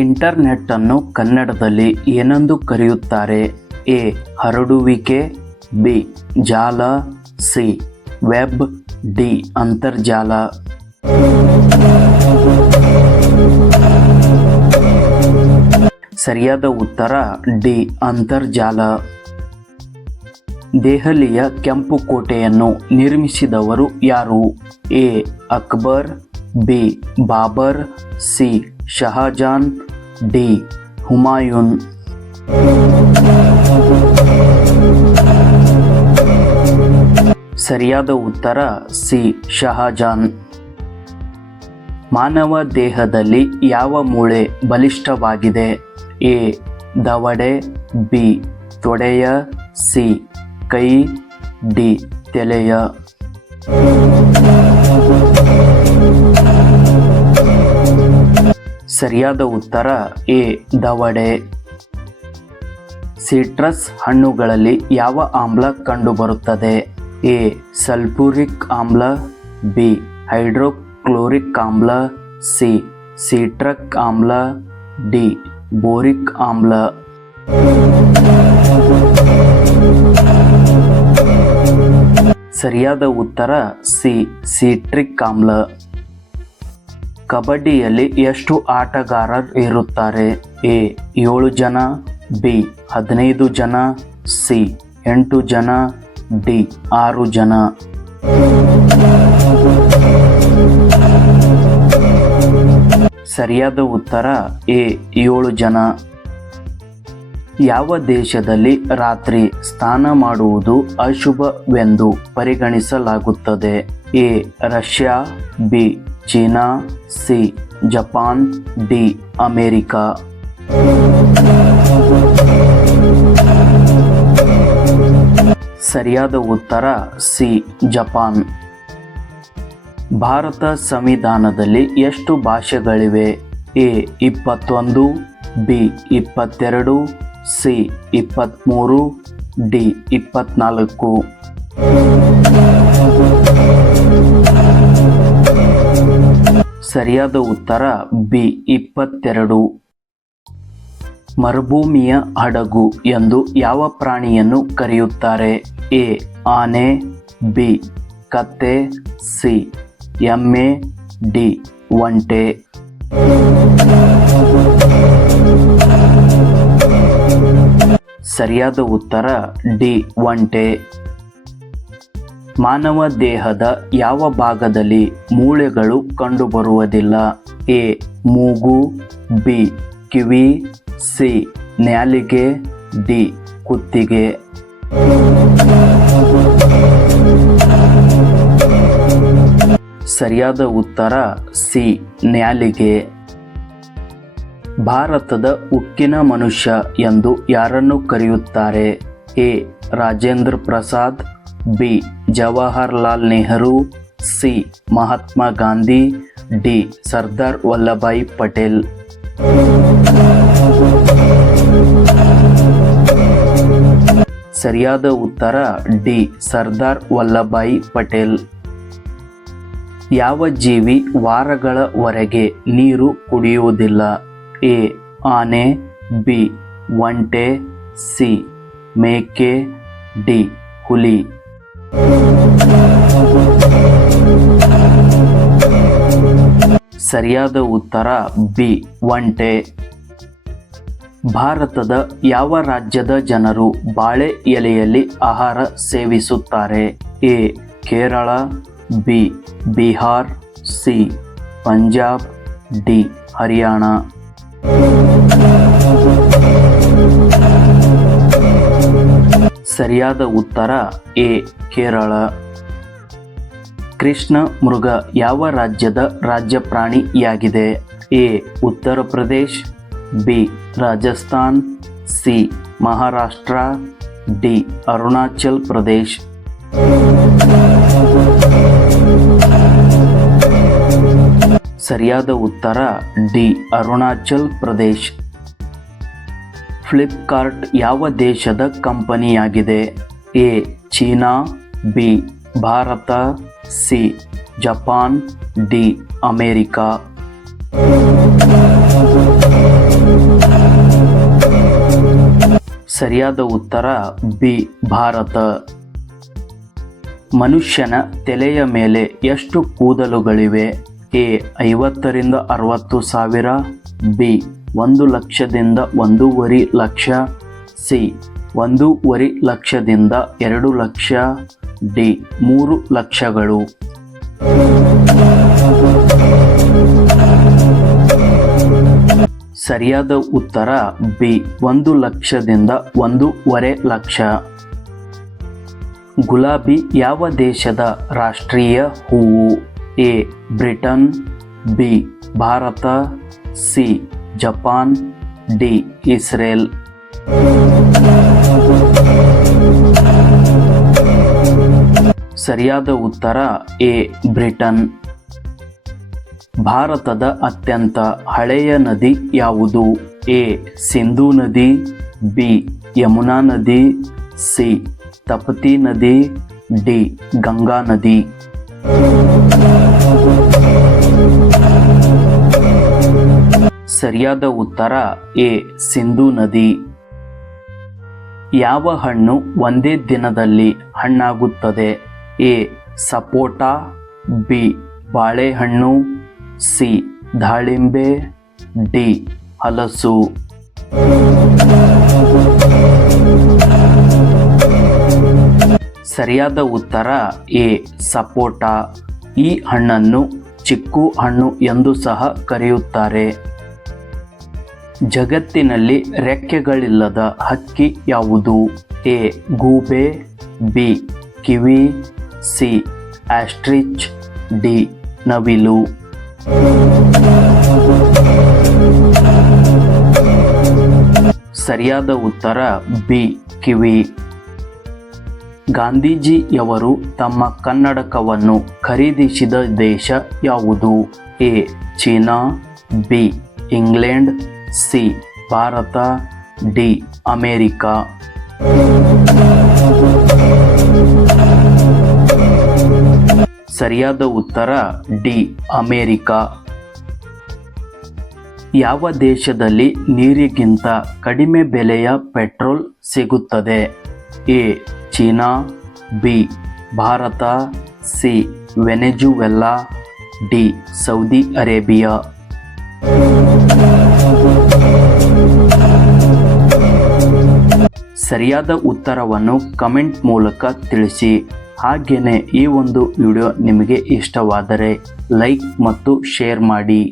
Internet ಅನ್ನು ಕನ್ನಡದಲ್ಲಿ ಏನೆಂದು ಕರೆಯುತ್ತಾರೆ? ಎ. ಹರಡುವಿಕೆ, ಬಿ. ಜಾಲ, ಸಿ. Web, D. ಅಂತರ್ಜಾಲ. ಸರಿಯಾದ ಉತ್ತರ ಡಿ. ಅಂತರ್ಜಾಲ. ದೆಹಲಿಯ ಕೆಂಪು ಕೋಟೆಯನ್ನು ನಿರ್ಮಿಸಿದವರು ಯಾರು? A. Akbar, B. Babur, C. Shahjahan, D. Humayun. ಸರಿಯಾದ ಉತ್ತರ ಸಿ. ಶಹಜಾನ್. ಮಾನವ ದೇಹದಲ್ಲಿ ಯಾವ ಮೂಳೆ ಬಲಿಷ್ಠವಾಗಿದೆ? ಎ. ದವಡೆ, ಬಿ. ತೊಡೆಯ, ಸಿ. ಕೈ, ಡಿ. ತಲೆಯ. ಸರಿಯಾದ ಉತ್ತರ ಎ. ದವಡೆ. ಸಿಟ್ರಸ್ ಹಣ್ಣುಗಳಲ್ಲಿ ಯಾವ ಆಮ್ಲ ಕಂಡುಬರುತ್ತದೆ? ಎ. ಸಲ್ಫ್ಯೂರಿಕ್ ಆಮ್ಲ, ಬಿ. ಹೈಡ್ರೋಕ್ಲೋರಿಕ್ ಆಮ್ಲ, ಸಿ. ಸಿಟ್ರಿಕ್ ಆಮ್ಲ, ಡಿ. ಬೋರಿಕ್ ಆಮ್ಲ. ಸರಿಯಾದ ಉತ್ತರ ಸಿ. ಸಿಟ್ರಿಕ್ ಆಮ್ಲ. ಕಬಡ್ಡಿಯಲ್ಲಿ ಎಷ್ಟು ಆಟಗಾರರು ಇರುತ್ತಾರೆ? ಎ. 7 ಜನ, ಬಿ. 15 ಜನ, ಸಿ. 8 ಜನ, ಡಿ. 6 ಜನ. ಸರಿಯಾದ ಉತ್ತರ ಎ. 7 ಜನ. ಯಾವ ದೇಶದಲ್ಲಿ ರಾತ್ರಿ ಸ್ನಾನ ಮಾಡುವುದು ಅಶುಭವೆಂದು ಪರಿಗಣಿಸಲಾಗುತ್ತದೆ? A. Russia, B. China, C. Japan, D. America. ಸರಿಯಾದ ಉತ್ತರ ಸಿ. ಜಪಾನ್. ಭಾರತ ಸಂವಿಧಾನದಲ್ಲಿ ಎಷ್ಟು ಭಾಷೆಗಳಿವೆ? ಎ. 21, ಬಿ. 22, ಸಿ. 23, ಡಿ. 24. ಸರಿಯಾದ ಉತ್ತರ ಬಿ. 22. ಮರುಭೂಮಿಯ ಹಡಗು ಎಂದು ಯಾವ ಪ್ರಾಣಿಯನ್ನು ಕರೆಯುತ್ತಾರೆ? ಎ. ಆನೆ, ಬಿ. ಕತ್ತೆ, ಸಿ. ಎಮ್ಮೆ, ಡಿ. ಒಂಟೆ. ಸರಿಯಾದ ಉತ್ತರ ಡಿ. ಒಂಟೆ. ಮಾನವ ದೇಹದ ಯಾವ ಭಾಗದಲ್ಲಿ ಮೂಳೆಗಳು ಕಂಡುಬರುವುದಿಲ್ಲ? ಎ. ಮೂಗು, ಬಿ. ಕಿವಿ, ಸಿ. ನಾಲಿಗೆ, ಡಿ. ಕುತ್ತಿಗೆ. ಸರಿಯಾದ ಉತ್ತರ ಸಿ. ನಾಲಿಗೆ. ಭಾರತದ ಉಕ್ಕಿನ ಮನುಷ್ಯ ಎಂದು ಯಾರನ್ನು ಕರೆಯುತ್ತಾರೆ? A. Rajendra Prasad, B. Jawaharlal Nehru, C. Mahatma Gandhi, D. Sardar Vallabhbhai Patel. ಸರಿಯಾದ ಉತ್ತರ ಡಿ. ಸರ್ದಾರ್ ವಲ್ಲಭಾಯ್ ಪಟೇಲ್. ಯಾವ ಜೀವಿ ವಾರಗಳವರೆಗೆ ನೀರು ಕುಡಿಯುವುದಿಲ್ಲ? ಎ. ಆನೆ, ಬಿ. ಒಂಟೆ, ಸಿ. ಮೇಕೆ, ಡಿ. ಹುಲಿ. ಸರಿಯಾದ ಉತ್ತರ ಬಿ. ಒಂಟೆ. ಭಾರತದ ಯಾವ ರಾಜ್ಯದ ಜನರು ಬಾಳೆ ಎಲೆಯಲ್ಲಿ ಆಹಾರ ಸೇವಿಸುತ್ತಾರೆ? A. Kerala, B. Bihar, C. Punjab, D. Haryana. ಸರಿಯಾದ ಉತ್ತರ ಎ. ಕೇರಳ. ಕೃಷ್ಣ ಮೃಗ ಯಾವ ರಾಜ್ಯದ ರಾಜ್ಯ ಪ್ರಾಣಿಯಾಗಿದೆ? A. Uttar Pradesh, B. Rajasthan, C. Maharashtra, D. Arunachal Pradesh. ಸರಿಯಾದ ಉತ್ತರ ಡಿ. ಅರುಣಾಚಲ್ ಪ್ರದೇಶ್. ಫ್ಲಿಪ್ಕಾರ್ಟ್ ಯಾವ ದೇಶದ ಕಂಪನಿಯಾಗಿದೆ? A. China, B. Bharat, C. Japan, D. America. ಸರಿಯಾದ ಉತ್ತರ ಬಿ ಭಾರತ. ಮನುಷ್ಯನ ತಲೆಯ ಮೇಲೆ ಎಷ್ಟು ಕೂದಲುಗಳಿವೆ? ಎ 50ರಿಂದ 60 ಸಾವಿರ, ಬಿ 1 ಲಕ್ಷದಿಂದ 1.5 ಲಕ್ಷ, ಸಿ 1.5 ಲಕ್ಷದಿಂದ 2 ಲಕ್ಷ, ಡಿ 3 ಲಕ್ಷಗಳು. ಸರಿಯಾದ ಉತ್ತರ ಬಿ 1 ಲಕ್ಷದಿಂದ 1.5 ಲಕ್ಷ. ಗುಲಾಬಿ ಯಾವ ದೇಶದ ರಾಷ್ಟ್ರೀಯ ಹೂವು? A Britain, B Bharat, C Japan, D Israel. ಸರಿಯಾದ ಉತ್ತರ ಎ ಬ್ರಿಟನ್. ಭಾರತದ ಅತ್ಯಂತ ಹಳೆಯ ನದಿ ಯಾವುದು? ಎ ಸಿಂಧೂ ನದಿ, ಬಿ ಯಮುನಾ ನದಿ, ಸಿ ತಪತಿ ನದಿ, ಡಿ ಗಂಗಾ ನದಿ. ಸರಿಯಾದ ಉತ್ತರ ಎ ಸಿಂಧೂ ನದಿ. ಯಾವ ಹಣ್ಣು ಒಂದೇ ದಿನದಲ್ಲಿ ಹಣ್ಣಾಗುತ್ತದೆ? ಎ ಸಪೋಟ, ಬಿ ಬಾಳೆಹಣ್ಣು, ಸಿ ದಾಳಿಂಬೆ, ಡಿ ಹಲಸು. ಸರಿಯಾದ ಉತ್ತರ ಎ ಸಪೋಟ. ಈ ಹಣ್ಣನ್ನು ಚಿಕ್ಕು ಹಣ್ಣು ಎಂದು ಸಹ ಕರೆಯುತ್ತಾರೆ. ಜಗತ್ತಿನಲ್ಲಿ ರೆಕ್ಕೆಗಳಿಲ್ಲದ ಹಕ್ಕಿ ಯಾವುದು? ಎ ಗೂಬೆ, ಬಿ ಕಿವಿ, ಸಿ ಆಸ್ಟ್ರಿಚ್, ಡಿ ನವಿಲು. ಸರಿಯಾದ ಉತ್ತರ ಬಿ ಕಿವಿ. ಗಾಂಧೀಜಿಯವರು ತಮ್ಮ ಕನ್ನಡಕವನ್ನು ಖರೀದಿಸಿದ ದೇಶ ಯಾವುದು? A China, B England, C Bharat, D America. ಸರಿಯಾದ ಉತ್ತರ ಡಿ ಅಮೇರಿಕಾ. ಯಾವ ದೇಶದಲ್ಲಿ ನೀರಿಗಿಂತ ಕಡಿಮೆ ಬೆಲೆಯ ಪೆಟ್ರೋಲ್ ಸಿಗುತ್ತದೆ? A China, B Bharat, C Venezuela, D Saudi Arabia. ಸರಿಯಾದ ಉತ್ತರವನ್ನು ಕಮೆಂಟ್ ಮೂಲಕ ತಿಳಿಸಿ. ಹಾಗೆಯೇ ಈ ಒಂದು ವಿಡಿಯೋ ನಿಮಗೆ ಇಷ್ಟವಾದರೆ ಲೈಕ್ ಮತ್ತು ಶೇರ್ ಮಾಡಿ.